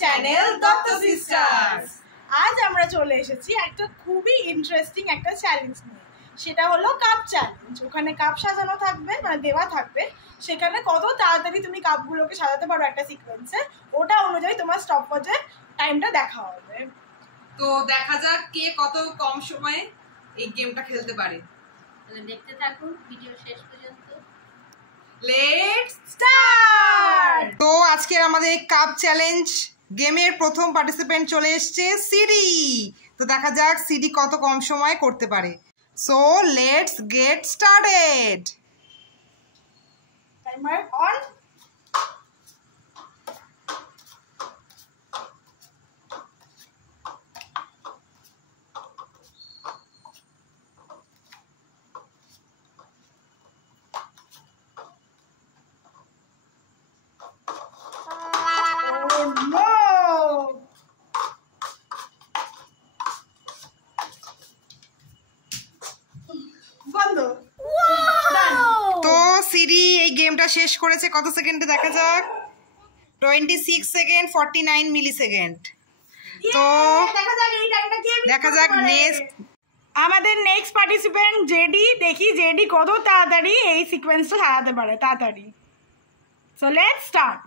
Channel Dutta sisters. আজ আমরা চলে এসেছি একটা খুবই ইন্টারেস্টিং একটা চ্যালেঞ্জ নিয়ে, সেটা হলো কাপ চ্যালেঞ্জ। ওখানে কাপ সাজানো থাকবে, মানে দেওয়া থাকবে, সেখানে কত তাড়াতাড়ি তুমি কাপগুলোকে সাজাতে পারো একটা সিকোয়েন্সে, ওটা অনুযায়ী তোমার স্টপওয়াচে টাইমটা দেখা হবে। তো দেখা যাক কে কত কম সময়ে এই গেমটা খেলতে পারে। তাহলে দেখতে থাকুন ভিডিও শেষ পর্যন্ত। Let's start. তো আজকে আমাদের কাপ চ্যালেঞ্জ গেমের প্রথম পার্টিসিপেন্ট চলে এসেছে সিডি। তো দেখা যাক সিডি কত কম সময়ে করতে পারে। So let's get started. Timer on. তো সিডি এই গেমটা শেষ করেছে কত সেকেন্ডে দেখা যাক। 26 সেকেন্ড 49 মিলি সেকেন্ড। তো দেখা যাক নেক্সট আমাদের নেক্সট পার্টিসিপেন্ট জেডি। দেখি জেডি কত তাড়াতাড়ি এই সিকোয়েন্সটা সাজাতে পারে তাড়াতাড়ি। So let's start.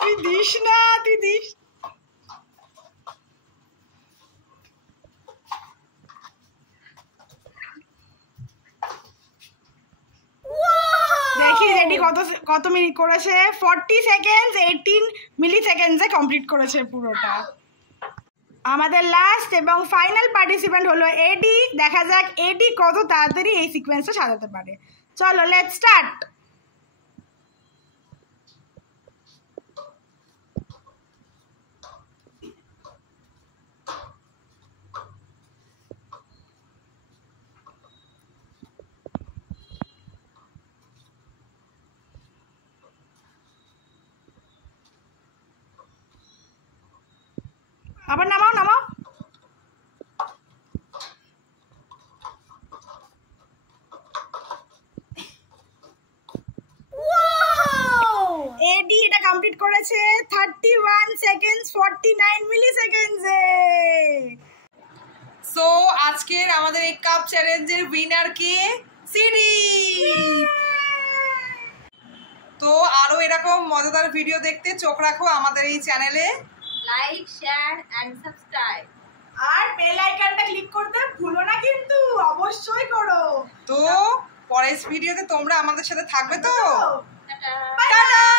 তুই দিস না, তুই দিস। দেখি জেডি কত মিনিট করেছে। 40 সেকেন্ডস 18 মিলি সেকেন্ডসে কমপ্লিট করেছে পুরোটা। আমাদের লাস্ট এবং ফাইনাল পার্টিসিপেন্ট হলো এডি। দেখা যাক এডি কত তাড়াতাড়ি এই সিকোয়েন্সটা সাজাতে পারে। চলো লেটস স্টার্ট। আবার নামাও নামাও। এডি এটা কমপ্লিট করেছে 31 সেকেন্ডস 49 মিলি সেকেন্ডসে। সো আজকের আমাদের এই কাপ চ্যালেঞ্জের উইনার কে? সিডি। তো আরো এরকম মজাদার ভিডিও দেখতে চোখ রাখো আমাদের এই চ্যানেলে। লাইক শেয়ার এন্ড সাবস্ক্রাইব আর বেল আইকনটা ক্লিক করতে ভুলো না কিন্তু, অবশ্যই করো। তো পরের ভিডিওতে তোমরা আমাদের সাথে থাকবে তো। টাটা। টাটা।